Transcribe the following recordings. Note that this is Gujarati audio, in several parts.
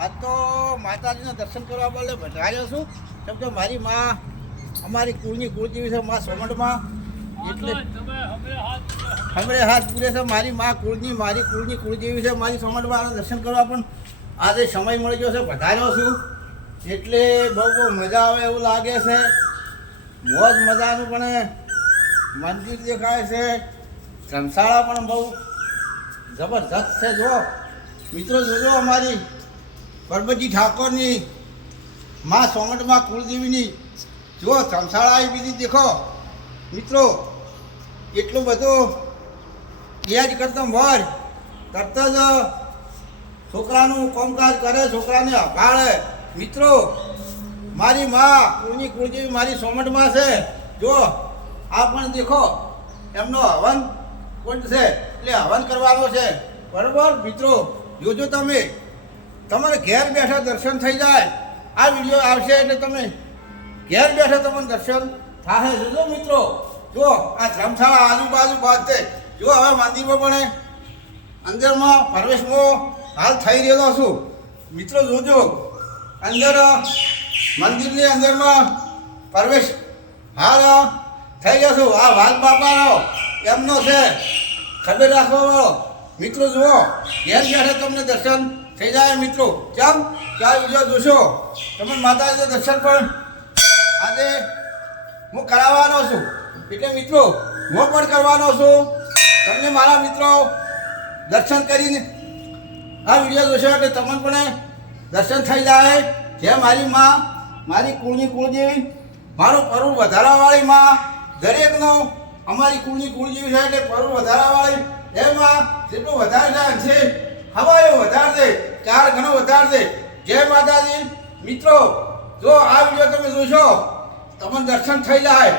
આજ તો માતાજીના દર્શન કરવા બદલે વધાર્યો છું. કેમ કે મારી માં, અમારી કુળની કુળદેવી છે માં સોમંડમાં એટલે હમણે હાથ પૂરે છે. મારી માં કુળની, મારી કુળની કુળદેવી છે. મારી સોમંડમાં દર્શન કરવા પણ આજે સમય મળી ગયો છે. વધાર્યો છું. એટલે બહુ બહુ મજા આવે એવું લાગે છે. મોજ મજાનું પણ મંદિર દેખાય છે. ધર્મશાળા પણ બહુ જબરજસ્ત છે. જો મિત્રો જોજો અમારી પરબતજી ઠાકોરની મા સોમંડમાં કુળદેવીની જો સંસાળા આવી બીજી દેખો. મિત્રો, એટલો બધો યાદ કરતો મર તરત જ છોકરાનું કામકાજ કરે, છોકરાને અભાળે. મિત્રો, મારી મા, કુળની કુળદેવી મારી સોમટમાં છે. જો આ પણ દેખો, એમનો હવન કુંડ છે? એટલે હવન કરવાનો છે. બરોબર? મિત્રો, જોજો તમે. તમારે ઘેર બેઠા દર્શન થઈ જાય. આ વીડિયો આવશે એટલે તમે ઘેર બેઠા તમને દર્શન થાય જોજો મિત્રો જો આ ધર્મશાળા આજુબાજુ બાજતે જો હવે મંદિરમાં પણ અંદરમાં પ્રવેશમાં હાલ થઈ રહેલો છું. મિત્રો, જોજો, અંદર, મંદિરની અંદરમાં પ્રવેશ હાલ થઈ ગયો છું. આ વાલ બાપાનો એમનો છે. ખબર રાખો. મિત્રો, જુઓ, ઘેર બેઠા તમને દર્શન થઈ જાય મિત્રો. કેમ? ચાર વીડિયો જોશો. તમે માતાજીના દર્શન પણ આજે હું કરાવવાનો છું. એટલે મિત્રો, હું પણ કરવાનો છું. તમને મારા મિત્રો દર્શન કરીને આ વીડિયો જોશો એટલે તમને પણ દર્શન થઈ જાય. જે મારી માં, મારી કુળની કુળદેવી, મારું પરું વધારાવાળી માં, દરેકનો અમારી કુળની કુળદેવી છે એટલે પરું વધારાવાળી, એમાં જેટલું વધારે છે, હવાયો વધારે ચાર ઘણો વધારે દે જય માતાજી. મિત્રો, જો આ વીડિયો તમે જોશો, તમને દર્શન થઈ જાય.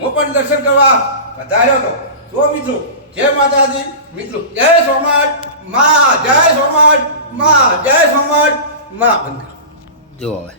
હું પણ દર્શન કરવા વધાર્યો હતો. જો મિત્રો, જય માતાજી. મિત્રો, જય સોમનાથમાં, જય સોમનાથમાં, જય સોમનાથમાં. બંધ જો હવે.